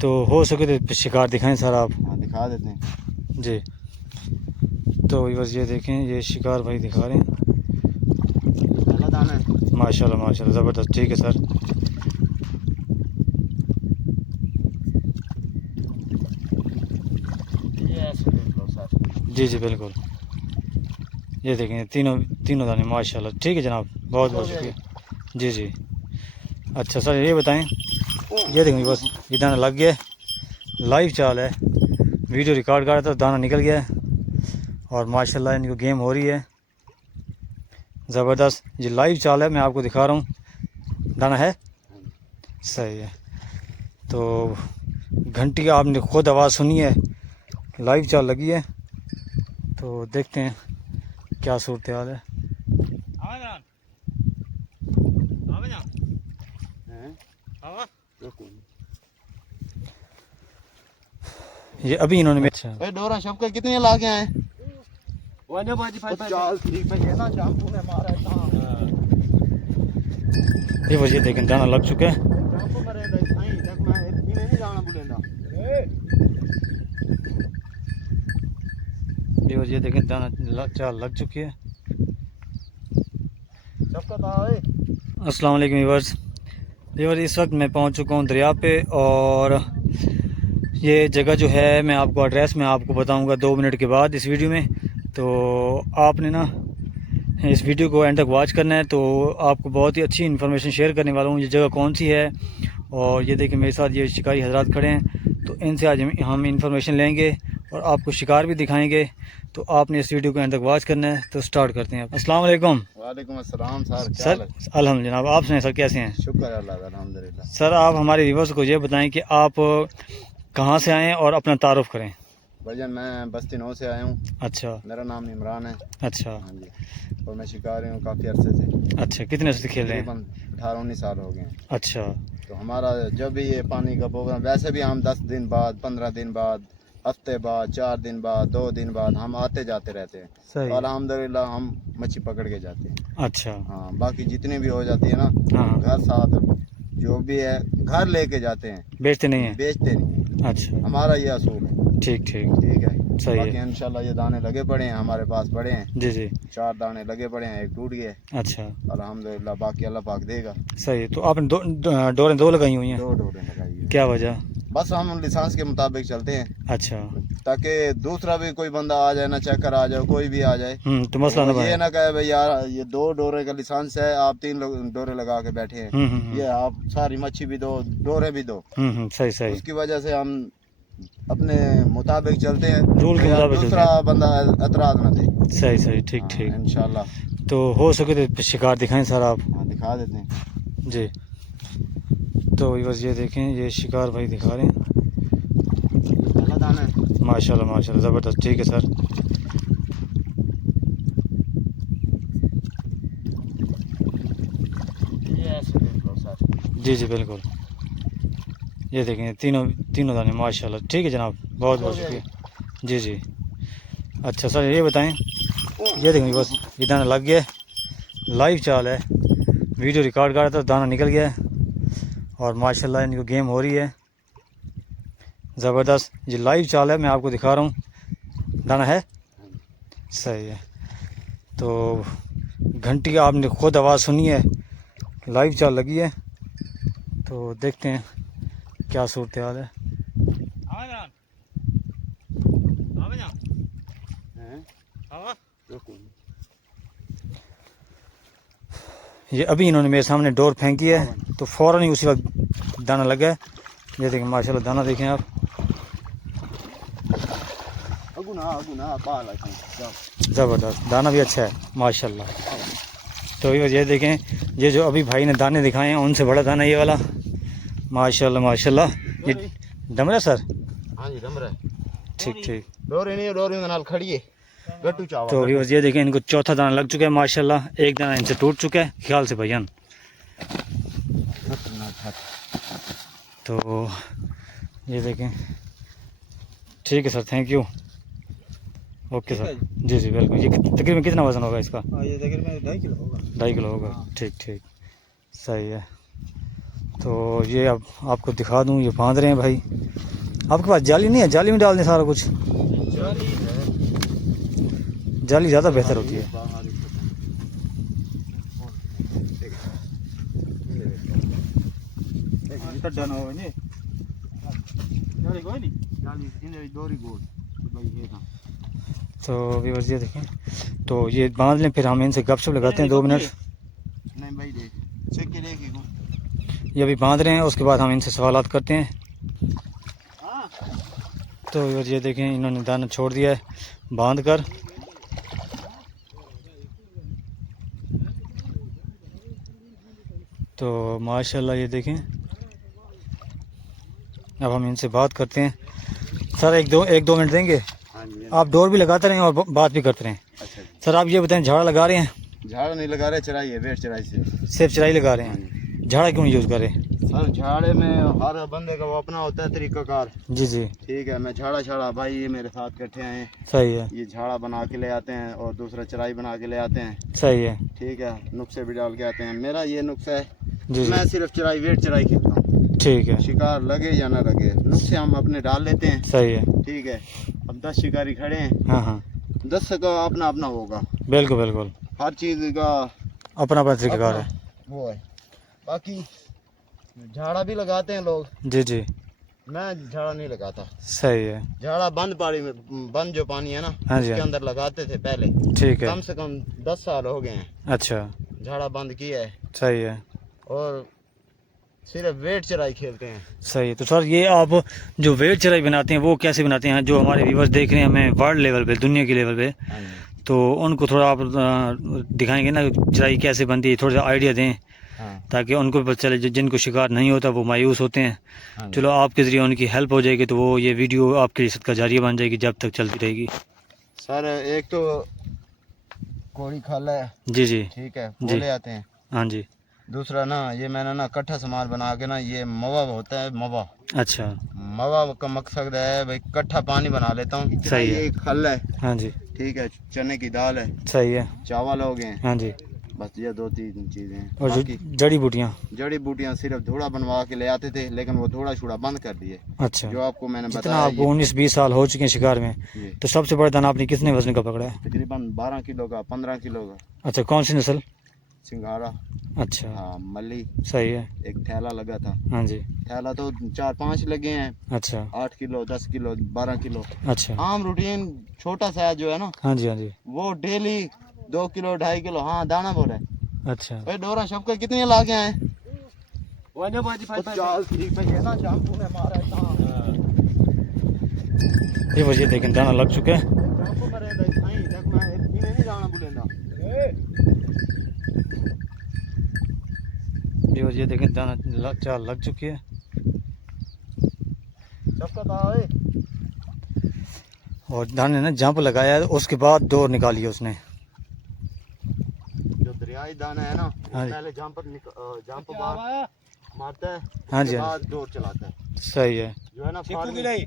तो हो सके तो शिकार दिखाएं सर आप। हाँ दिखा देते हैं जी। तो बस ये देखें, ये शिकार भाई दिखा रहे हैं। पहला दाना है। माशाल्लाह माशाल्लाह, ज़बरदस्त। ठीक है सर। ये ऐसे देख लो सर। जी जी बिल्कुल। ये देखें तीनों तीनों दाने माशाल्लाह। ठीक है जनाब, बहुत बहुत शुक्रिया। जी जी। अच्छा सर ये बताएं, ये देखें बस ये दाना लग गया है, लाइव चाल है, वीडियो रिकॉर्ड कर रहा था, दाना निकल गया है और माशाल्लाह इनको गेम हो रही है ज़बरदस्त। ये लाइव चाल है, मैं आपको दिखा रहा हूँ। दाना है सही है। तो घंटी का आपने खुद आवाज़ सुनी है, लाइव चाल लगी है। तो देखते हैं क्या सूरत हाल है। ये अभी इन्होंने अच्छा डोरा शबका कितने ला के आए? ये वजह देखें दाना लग चुका है। ये वजह देखें दाना चाल लग चुकी है। अस्सलाम वालेकुम व्यूअर्स। व्यूअर्स इस वक्त मैं पहुंच चुका हूं दरिया पे और ये जगह जो है मैं आपको एड्रेस मैं आपको बताऊंगा 2 मिनट के बाद इस वीडियो में। तो आपने ना इस वीडियो को एंड तक वॉच करना है। तो आपको बहुत ही अच्छी इन्फॉर्मेशन शेयर करने वाला हूँ। ये जगह कौन सी है और ये देखिए मेरे साथ ये शिकारी हजरात खड़े हैं। तो इनसे आज हम इंफॉर्मेशन लेंगे और आपको शिकार भी दिखाएंगे। तो आपने इस वीडियो को एंड तक वॉच करना है। तो स्टार्ट करते हैं। अस्सलाम वालेकुम। वालेकुम अस्सलाम सर। सर अल्हम्दुलिल्लाह जनाब, आप सुनाएं सर कैसे हैं? शुक्र अल्लाह का, अल्हम्दुलिल्लाह। सर आप हमारे व्यूअर्स को ये बताएं कि आप कहाँ से आए हैं और अपना तारुफ करें। भाईजान मैं बस्ती 9 से आया हूँ। अच्छा। मेरा नाम इमरान है। अच्छा। हाँ जी। और मैं शिकारी हूँ काफ़ी अरसे से। अच्छा, कितने से खेल रहे हैं? तकरीबन 18-19 साल हो गए हैं। अच्छा। तो हमारा जब भी ये पानी का प्रोग्राम, वैसे भी हम 10 दिन बाद, 15 दिन बाद, हफ्ते बाद, 4 दिन बाद, 2 दिन बाद हम आते जाते रहते हैं। सही। तो अल्हम्दुलिल्लाह हम मच्छी पकड़ के जाते हैं। अच्छा। हाँ बाकी जितनी भी हो जाती है ना, हाँ। घर साथ जो भी है घर लेके जाते हैं, बेचते नहीं हैं? बेचते नहीं हैं। अच्छा। हमारा ये असूल है। ठीक ठीक। ठीक है। सही बाकी है। इंशाल्लाह ये दाने लगे पड़े हैं हमारे पास, पड़े हैं। जी जी। 4 दाने लगे पड़े हैं, एक टूट गया है। अच्छा। अल्हम्दुलिल्लाह, बाकी अल्लाह पाक देगा। सही है। तो आपने डोरें दो लगाई हुई हैं? 2 डोरे लगाई है। क्या वजह? बस हम लिसांस के मुताबिक चलते हैं, अच्छा। ताकि दूसरा भी कोई बंदा आ जाए ना, चेकर आ जाए, कोई भी आ जाए तो मसला तो ना ये बने। ना कहे भाई यार ये 2 डोरे का लिसांस है, आप 3 डोरे लगा के बैठे हैं। ये आप सारी मच्छी भी दो, डोरे भी दो। सही सही। उसकी वजह से हम अपने मुताबिक चलते हैं, रूल के यार मुताबिक चलते दूसरा बंदा एतराज ना दे। सही सही। ठीक हाँ, ठीक। इंशाल्लाह। तो हो सके तो शिकार दिखाएं सर आप। हाँ दिखा देते हैं जी। तो बस ये देखें, ये शिकार भाई दिखा रहे हैं। पहला दाना है। माशाल्लाह माशाल्लाह, ज़बरदस्त। ठीक है सर। ये ऐसे देख लो सर। जी जी बिल्कुल। ये देखें तीनों तीनों दाने माशाल्लाह। ठीक है जनाब, बहुत बहुत शुक्रिया। जी जी। अच्छा सर ये बताएं, ये देखें बस ये दाना लग गया है, लाइव चाल है, वीडियो रिकॉर्ड कर रहा था, दाना निकल गया है और माशाल्लाह इनको गेम हो रही है ज़बरदस्त। ये लाइव चाल है, मैं आपको दिखा रहा हूँ। दाना है सही है। तो घंटी का आपने खुद आवाज़ सुनी है, लाइव चाल लगी है। तो देखते हैं क्या सूरत हाल है। ये अभी इन्होंने मेरे सामने डोर फेंकी है तो फ़ौरन ही उसी वक्त दाना लगा है। ये देखें माशाल्लाह, दाना देखें आप, ज़बरदस्त दाना भी अच्छा है माशाल्लाह। तो ये देखें, ये जो अभी भाई ने दाने दिखाए हैं उनसे बड़ा दाना ये वाला माशाल्लाह माशाल्लाह। ये डमरा सर? हाँ जी डमरा। ठीक ठीक। डोरे नहीं, डोरे के नाल खड़ी है गट्टू चावल। तो ये देखें इनको चौथा दाना लग चुका है माशाल्लाह, एक दाना इनसे टूट चुका है ख्याल से भैया। तो ये देखें। ठीक है sir, thank you. Okay sir. जी जी बिल्कुल। ये तकरीबन कितना वज़न होगा इसका? ये तकरीबन 2.5 किलो होगा। 2.5 किलो होगा। ठीक ठीक सही है। तो ये अब आपको दिखा दूँ, ये बांध रहे हैं भाई। आपके पास जाली नहीं है? जाली में डाल दें सारा कुछ, जाली है, जाली ज़्यादा बेहतर होती है। बाहर ही खत्म। डन हो नहीं जाली कोई नहीं, जाली इन दोरी गोल तो भाई ये था। तो व्यूअर्स ये देखें, तो ये बांध लें, फिर हम इनसे गपशप लगाते हैं 2 मिनट। नहीं भाई देख चेक के लेके को ये अभी बांध रहे हैं, उसके बाद हम इनसे सवालात करते हैं। हां तो व्यूअर्स ये देखें, इन्होंने दाना छोड़ दिया है बांध कर। तो माशाल्लाह ये देखें, अब हम इनसे बात करते हैं। सर एक दो मिनट देंगे? हां जी आप डोर भी लगाते रहें और बात भी करते रहें। अच्छा सर आप ये बताएं, झाड़ा लगा रहे हैं? झाड़ नहीं लगा रहे, चराई है, वेट चराई से सिर्फ चराई लगा रहे हैं, झाड़ा क्यों यूज़ करें? सर झाड़े में हर बंदे का वो अपना होता है तरीकाकार। जी जी ठीक है, मैं झाड़ा भाई ये मेरे साथ इकट्ठे आए हैं, सही है, ये झाड़ा बना के ले आते हैं और दूसरा चराई बना के ले आते हैं। सही है। ठीक है, नुस्खे भी डाल के आते हैं। मेरा ये नुस्खा है, जी जी मैं सिर्फ चराई वेट चराई खेलता हूँ। ठीक है, शिकार लगे या ना लगे, नुस्खे हम अपने डाल लेते हैं। सही है। ठीक है, अब 10 शिकारी खड़े हैं, हाँ हाँ 10 का अपना अपना होगा, बिल्कुल बिल्कुल, हर चीज़ का अपना अपना तरीकाकार अपना है। वो है। बाकी झाड़ा भी लगाते हैं लोग, जी जी मैं झाड़ा नहीं लगाता। सही है। झाड़ा बंद पानी में, बंद जो पानी है ना हाँ जी उसके हाँ, अंदर लगाते थे पहले, ठीक है। कम से कम 10 साल हो गए हैं अच्छा झाड़ा बंद किया है, सही है, और सिर्फ वेट चराई खेलते हैं। सही है। तो सर ये आप जो वेट चराई बनाते हैं वो कैसे बनाते हैं? जो हमारे व्यूवर्स देख रहे हैं हमें वर्ल्ड लेवल पे, दुनिया के लेवल पे, हाँ जी तो उनको थोड़ा आप दिखाएंगे ना चराई कैसे बनती है, थोड़ा सा आइडिया दें हाँ ताकि उनको पता चले, जिनको शिकार नहीं होता वो मायूस होते हैं। हाँ जी। चलो आपके ज़रिए उनकी हेल्प हो जाएगी, तो वो ये वीडियो आपके लिए सदका जारिया बन जाएगी, जब तक चलती रहेगी। सर एक तो कोड़ी खाला है, जी जी ठीक है, जी। वो ले आते हैं। हाँ जी, दूसरा ना ये मैंने ना कट्ठा सामान बना के ना, ये मवा होता है, मवा अच्छा मवा का मकसद है भाई कट्ठा पानी बना लेता हूँ। सही है। ये खल है, हाँ जी ठीक है, चने की दाल है, सही है। चावल हो गए, हाँ जी, बस ये 2-3 चीज़ें हैं। और बाकी जड़ी बूटियाँ? जड़ी बूटियाँ सिर्फ धूड़ा बनवा के ले आते थे, लेकिन वो धूड़ा छूड़ा बंद कर दिए। अच्छा, जो आपको मैंने जितना बताया आपको 19-20 साल हो चुके हैं शिकार में, ये तो सबसे बड़ा दाना आपने कितने वजन का पकड़ा है? तकरीबन 12 किलो का, 15 किलो का। अच्छा, कौन सी नस्ल? सिंघाड़ा, अच्छा हाँ मल्ली, सही है। एक थैला लगा था। हाँ जी, थैला तो 4-5 लगे हैं, अच्छा 8 किलो, 10 किलो, 12 किलो। अच्छा। आम रूटीन छोटा साइज जो है ना, हाँ जी हाँ जी, वो डेली 2 किलो 2.5 किलो, हाँ दाना बोले। अच्छा भाई डोरा शबका कितने ला के आए? 50 रुपये ना शैम्पू में मारा है कहाँ? ये वजह देखें, दाना लग चुका है। शैम्पू में रहता है, साईं, देख मैं इतनी नहीं दाना बोलेंदा। ये वजह देखें, दाना चाल लग चुकी है। शबका था ए? और दाने ने जंप लगाया है, उसके बाद डोर निकाली है उसने। जो दरियाई दाना है ना, वो हाँ जी। पहले जंप बार मारता है, हाँ जी उसके हाँ बाद डोर चलाता है। जी, सही है। जो है ना फार्मिंग,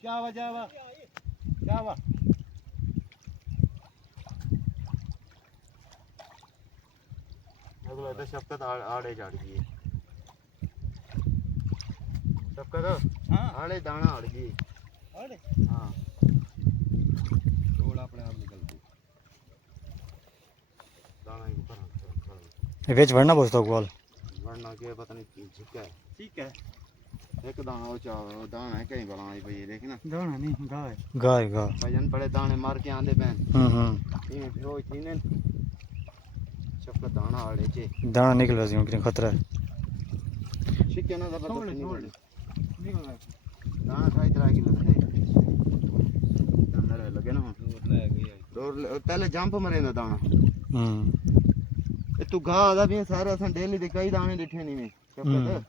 क्या हुआ अगला तो शबकत आड़े झाड़ गई, शबकत आड़े दाना आड़ गई। हाँ डोर अपने आप निकलती, दाना एक ऊपर ये वेच भरना पड़ता है गोल। वरना के पता नहीं झुका है। ठीक है, एक दाना वो वो दाना है कहीं बड़ा भाई, ये देखना दाना नहीं, गाय गाय गाय। भजन बड़े दाने मार के आंदे पैन इन्हें भिगो इन्हें सबका दाना आड़े चे दाना निकल रहा है, खतरा है। शिक्के ना जबरदस्त निकल दाना खाई तरह की लगता है लगे ना डोर पहले जंप मरे ना दाना। तू गा आदा भी सारे असन डेली दे कई दाने दिखे नहीं में शबकत,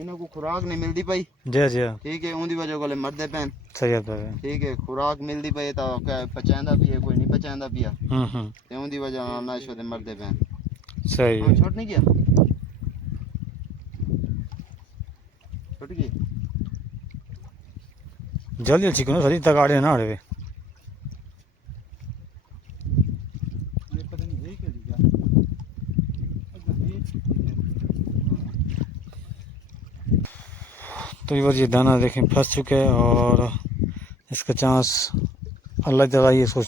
इन्हें को खुराक नहीं मिलती पाई। जी जी ठीक है, उनकी वजह को मरदे पैन। सही है। ठीक है, खुराक मिलती पई तो पचांदा भी है, कोई नहीं पचांदा पिया, ते उनकी वजह नाल ना शो दे मरदे पैन। सही है। छोट नहीं किया, छोट गई जल्दी अच्छी करो, सही तक आड़े ना आड़े। तो व्यूअर्स ये दाना देखें फंस चुका है और इसका चांस अल्लाह ताला ये इसको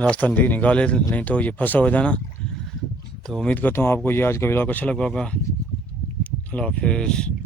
रास्ता निकाले, नहीं तो ये फंसा हुआ दाना। तो उम्मीद करता हूँ आपको ये आज का व्लॉग अच्छा लगा होगा। अल्लाह हाफिज़।